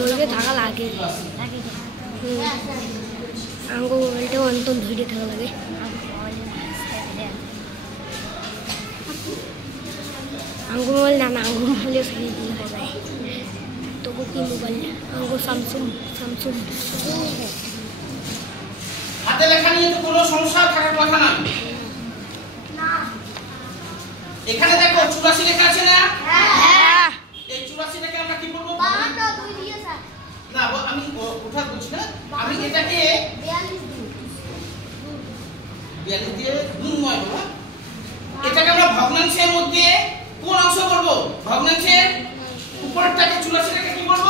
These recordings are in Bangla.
ধরে থাকা লাগে আঙ্গু মোবাইলটা অন্তত ধরে থাকা লাগে আঙ্গু মোবাইল না আঙ্গু মোবাইলে ফেলে দিলে হয়ে যায় তবু কি মোবাইল আঙ্গু স্যামসাং হাতে লেখা নিয়ে তো কোনো সমস্যা থাকার কথা না। এখানে দেখো 84 লেখা আছে না? হ্যাঁ। এই 84টাকে আমরা কি করব? না দুই দিয়ে স্যার। না আমি ওঠা বলছি না, আমি এটাকে 42 দিয়ে গুণময় করব। এটাকে আমরা ভগ্নাংশের মধ্যে কোন অংশ করব? ভগ্নাংশের উপরেরটাকে 84টাকে কি করব?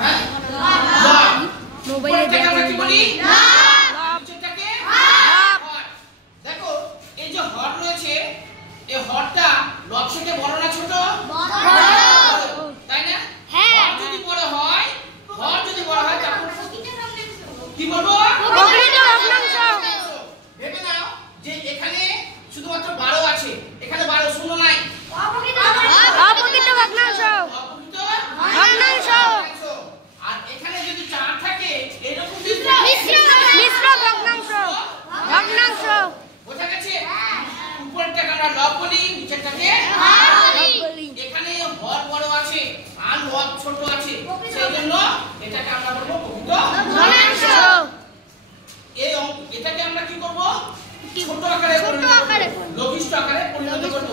হ্যাঁ? মোবাইলে আমরা কি বলি? না নিচেরটাকে হর। দেখো এই যে হর রয়েছে, এই হরটা লব থেকে বড় না ছোট? বড়। তাই না? হ্যাঁ। হর যদি বড় হয় তখন কি বলবো? প্রকৃত ভগ্নাংশ। ভেবে নাও যে এখানে শুধুমাত্র 12 আছে, এখানে 12 শূন্য নাই। অপ্রকৃত ভগ্নাংশ। অপ্রকৃত ভগ্নাংশ। আর এখানে যদি 4 থাকে এরকম মিশ্র ভগ্নাংশ। বোঝা গেছে? উপরেরটাকে আমরা লব বলি, নিচেরটাকে হর বলি। এখানে হর বড় আছে আর লব ছোট আছে, সেজন্য এটাকে আমরা বলবো প্রকৃত ভগ্নাংশ। এটাকে আমরা কি করব? ছোট আকারে লঘিষ্ঠ আকারে পরিণত করব।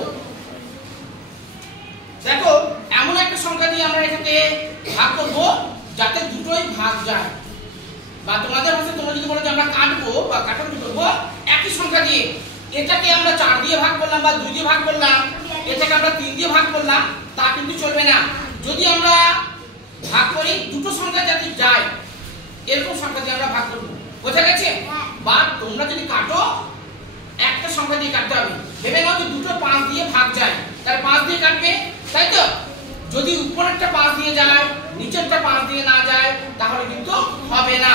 দেখো এমন একটা সংখ্যা দিয়ে আমরা এটাকে ভাগ করব যাতে দুটোই ভাগ যায়, বা তোমাদের ভাষায় তোমরা যদি বলো যে আমরা কাটবো বা কাটাকুটি করব একই সংখ্যা দিয়ে, এটাকে আমরা 4 দিয়ে ভাগ করলাম বা 2 দিয়ে ভাগ করলাম, এটাকে আমরা 3 দিয়ে ভাগ করলাম, তা কিন্তু চলবে না। যদি আমরা ভাগ করি দুটো সংখ্যা যাতে যায় এরকম সংখ্যা দিয়ে আমরা ভাগ করব। বোঝা গেছে? বা তোমরা যদি কাটো একটা সংখ্যা দিয়ে কাটতে হবে। ভেবে নাও যে দুটো 5 দিয়ে ভাগ যায়, তাহলে 5 দিয়ে কাটবে, তাই তো? যদি উপরেরটা 5 দিয়ে যায় নিচেরটা 5 দিয়ে না যায় তাহলে কিন্তু হবে না।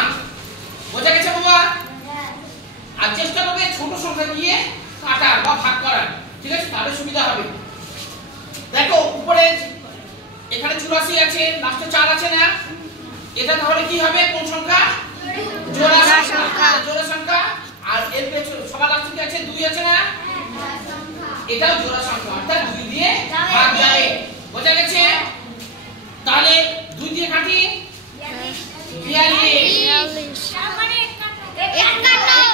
বোঝা গেছে বাবা? আর চেষ্টা করবে ছোট সংখ্যা দিয়ে কাটার বা ভাগ করার, ঠিক আছে? তাহলে সুবিধা হবে। দেখো উপরে এখানে 84 আছে, লাস্টে 4 আছে না? এটা তাহলে কি হবে? কোন সংখ্যা? জোড়া সংখ্যা। আর এর পেছনে সবার লাস্টে কি আছে? 2 আছে না? এটাও জোড়া সংখ্যা, অর্থাৎ 2 দিয়ে ভাগ যাবে। বোঝা গেছে? তাহলে 2 দিয়ে কাটি 42। মানে 51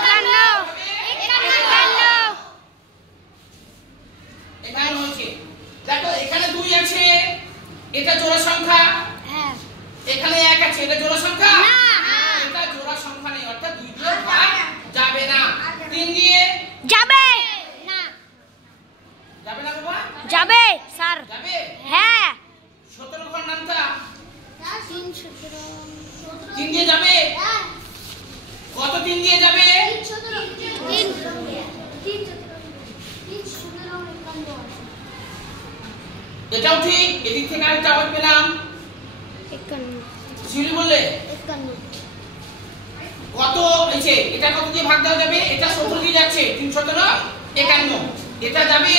এখানে হচ্ছে দেখো এখানে 2 আছে, এটা জোড়া সংখ্যা। হ্যাঁ। এখানে 1 আছে, এটা জোড়া সংখ্যা না। এটা জোড়া সংখ্যা নেই, অর্থাৎ 2 দিয়ে ভাগ যাবে না। 3 দিয়ে যাবে না যাবে না বাবা? যাবে স্যার। যাবে? হ্যাঁ। 17 ঘর নামটা 3 দিয়ে যাবে? কত 3 দিয়ে যাবে? এটাও ঠিক। এদিক থেকে আরেকটা আওয়াজ পেলাম, 51 শিউলি বললে কত হয়েছে? এটা কত দিয়ে ভাগ দেওয়া যাবে? এটা 17 দিয়ে যাচ্ছে, 3 17 51। এটা যাবে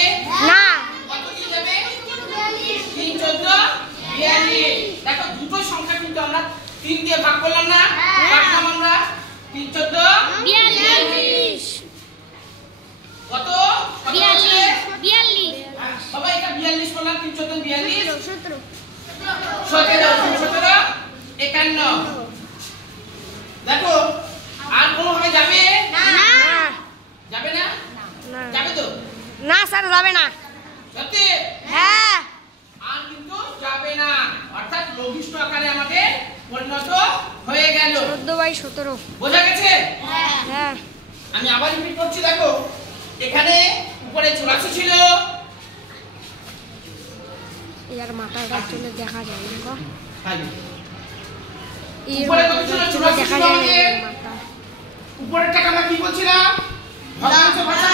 না। কত দিয়ে যাবে? 3 14 42। দেখো দুটো সংখ্যা কিন্তু আমরা 3 দিয়ে ভাগ করলাম না? কাটলাম আমরা 3 14 42 কত? 42 বাবা এটা 42 করলাম, 3 14 42 17 17 51। দেখো আর কোনো ভাবে যাবে? না। যাবে না? যাবে তো? না স্যার যাবে না। সত্যি? হ্যাঁ। আর কিন্তু যাবে না, অর্থাৎ লঘিষ্ঠ আকারে আমাদের পরিণত হয়ে গেল। 14/17 বোঝা গেছে? হ্যাঁ। আমি আবার রিপিট করছি। দেখো এখানে উপরে 84 ছিল, এর মাথাটা চলে দেখা যায় না। উপরে কত ছিল? 84 দেখা ছিল যায় আমাদের। না মাথা। উপরেরটাকে আমরা কি বলছিলাম? ভগ্নাংশ ভাষা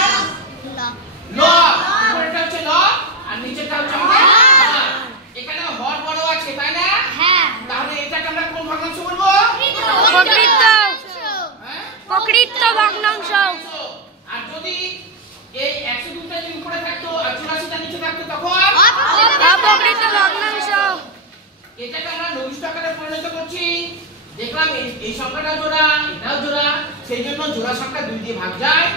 লব। উপরেরটা হচ্ছে লব আর নিচেরটা হচ্ছে আমাদের হর। এখানে হর বড় আছে, তাই না? হ্যাঁ। তাহলে এটাকে আমরা কোন ভগ্নাংশ বলবো? প্রকৃত ভগ্নাংশ। আর যদি এই 102টা যদি উপরে থাকতো আর 84টা নিচে থাকতো তখন দেখলাম এই সংখ্যাটা জোড়া, এটাও জোড়া, সেই জন্য জোড়া সংখ্যা 2 দিয়ে ভাগ যায়।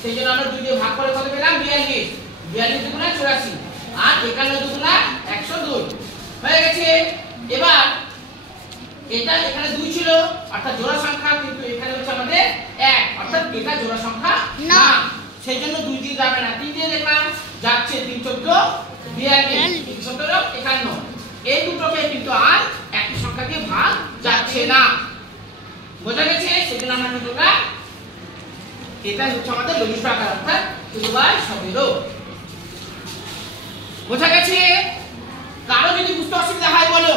সেই জন্য আমরা 2 দিয়ে ভাগ করে কত পেলাম? 42। 42 দুগুণা 84 আর 51 দুগুণা 102 হয়ে গেছে। এবার এটা এখানে 2 ছিল অর্থাৎ জোড়া সংখ্যা, কিন্তু এখানে হচ্ছে আমাদের 1 অর্থাৎ এটা জোড়া সংখ্যা না। সেই জন্য 2 দিয়ে যাবে না, 3 দিয়ে দেখলাম যাচ্ছে। 3 14 42, 3 17 51, এই দুটোকে কিন্তু আর একই সংখ্যা দিয়ে ভাগ যাচ্ছে না। বোঝা গেছে? সেজন্য আমরা কি করলাম, এটা হচ্ছে আমাদের লঘিষ্ঠ আকার অর্থাৎ 2/17। বোঝা গেছে? কারো যদি বুঝতে অসুবিধা হয় বলো।